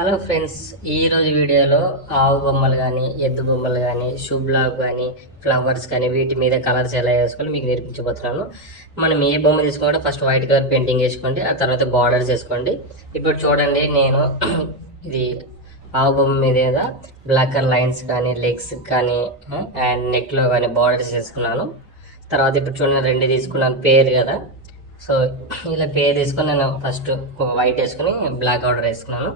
Hello friends, ఈరోజు వీడియోలో ఆవు బొమ్మలు కానీ ఎద్దు బొమ్మలు కానీ షుబ్లాగ్ కానీ ఫ్లవర్స్ కానీ వీటి మీద కలర్స్ ఎలా వేసుకోవాలి మీకు నేర్పించబోతున్నాను. మనం ఏ బొమ్మ తీసుకోవాలంటే ఫస్ట్ వైట్ కలర్ పెయింటింగ్ వేసుకోండి, ఆ తర్వాత బార్డర్స్ వేసుకోండి. ఇప్పుడు చూడండి, నేను ఇది ఆవు బొమ్మ మీద బ్లాక్ కలర్ లైన్స్ కానీ లెగ్స్ కానీ అండ్ నెక్లో కానీ బార్డర్స్ వేసుకున్నాను. తర్వాత ఇప్పుడు చూడండి, రెండు తీసుకున్నాను పేరు కదా. సో ఇలా పేరు తీసుకొని నేను ఫస్ట్ వైట్ వేసుకుని బ్లాక్ ఆర్డర్ వేసుకున్నాను.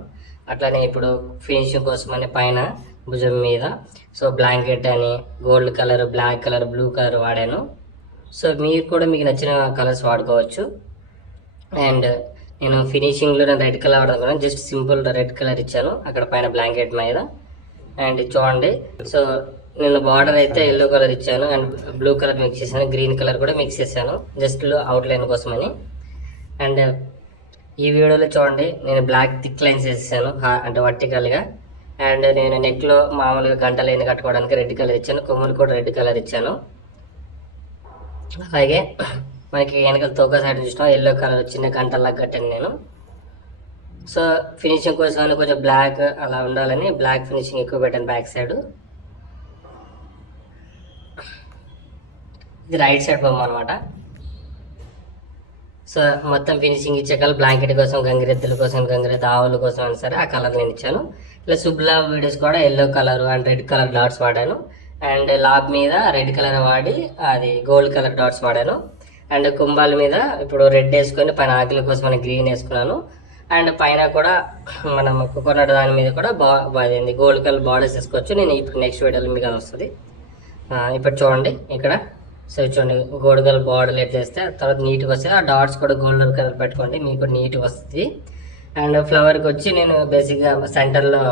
అట్లానే ఇప్పుడు ఫినిషింగ్ కోసం అని పైన భుజం మీద సో బ్లాంకెట్ అని gold colour, black colour, blue colour వాడాను. సో మీరు కూడా మీకు నచ్చిన కలర్స్ వాడుకోవచ్చు. అండ్ నేను ఫినిషింగ్లో నేను రెడ్ కలర్ వాడదాను, జస్ట్ సింపుల్ రెడ్ కలర్ ఇచ్చాను అక్కడ పైన బ్లాంకెట్ మీద. అండ్ చూడండి, సో నేను బార్డర్ అయితే ఎల్లో కలర్ ఇచ్చాను అండ్ బ్లూ కలర్ మిక్స్ చేశాను, గ్రీన్ కలర్ కూడా మిక్స్ చేశాను జస్ట్ అవుట్లైన్ కోసమని. అండ్ ఈ వీడియోలో చూడండి, నేను బ్లాక్ థిక్ లైన్స్ వేసాను అంటే వర్టికల్గా. అండ్ నేను నెక్లో మామూలుగా గంట లైన్ కట్టుకోవడానికి రెడ్ కలర్ ఇచ్చాను, కొమ్ములు కూడా రెడ్ కలర్ ఇచ్చాను. అలాగే మనకి వెనకాల తోక సైడ్ చూసినా ఎల్లో కలర్ చిన్న గంటల్లా కట్టాను నేను. సో ఫినిషింగ్ కోసం కొంచెం బ్లాక్ అలా ఉండాలని బ్లాక్ ఫినిషింగ్ ఎక్కువ పెట్టాను బ్యాక్ సైడ్. ఇది రైట్ సైడ్ బొమ్మ అనమాట. సో మొత్తం ఫినిషింగ్ ఇచ్చే కలర్ బ్లాంకెట్ కోసం, గంగిరెద్దుల కోసం, గంగిరెద్దు ఆవుల కోసం అని సరే ఆ కలర్ నేను ఇచ్చాను. ఇలా శుభ్లా వీడియోస్ కూడా yellow colour and red colour dots వాడాను. అండ్ లాబ్ మీద రెడ్ కలర్ వాడి అది గోల్డ్ కలర్ డాట్స్ వాడాను. అండ్ కుంభాల మీద ఇప్పుడు రెడ్ వేసుకొని పైన ఆకుల కోసం మనం గ్రీన్ వేసుకున్నాను. అండ్ పైన కూడా మనం కోకోనట్ దాని మీద కూడా బాగుంది గోల్డ్ కలర్ బార్డర్స్ వేసుకోవచ్చు. నేను ఇప్పుడు నెక్స్ట్ వీడియోలో మీకు అది వస్తుంది. ఇప్పుడు చూడండి ఇక్కడ, సో చూడండి గోల్డ్ కలర్ బార్డర్ ఎట్ చేస్తే తర్వాత నీట్గా వస్తుంది. ఆ డాట్స్ కూడా గోల్డెన్ కలర్ పెట్టుకోండి, మీకు నీట్గా వస్తుంది. అండ్ ఫ్లవర్కి వచ్చి నేను బేసిక్గా సెంటర్లో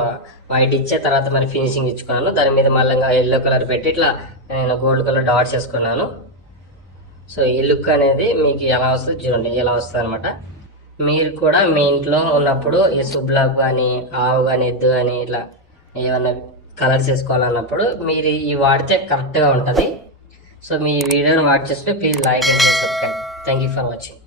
వైట్ ఇచ్చే తర్వాత మరి ఫినిషింగ్ ఇచ్చుకున్నాను. దాని మీద మళ్ళీ ఎల్లో కలర్ పెట్టి ఇట్లా నేను గోల్డ్ కలర్ డాట్స్ వేసుకున్నాను. సో ఈ లుక్ అనేది మీకు ఎలా వస్తుంది చూడండి, ఎలా వస్తుంది అనమాట. మీరు కూడా మీ ఇంట్లో ఉన్నప్పుడు ఈ శుభ్లాగ్ కానీ ఆవు కానీ ఎద్దు కానీ ఇట్లా ఏమన్నా కలర్స్ వేసుకోవాలన్నప్పుడు మీరు ఇవి వాడితే కరెక్ట్గా ఉంటుంది. సో మీ వీడియోని వాచ్ చేస్తే please like and subscribe. Thank you for watching.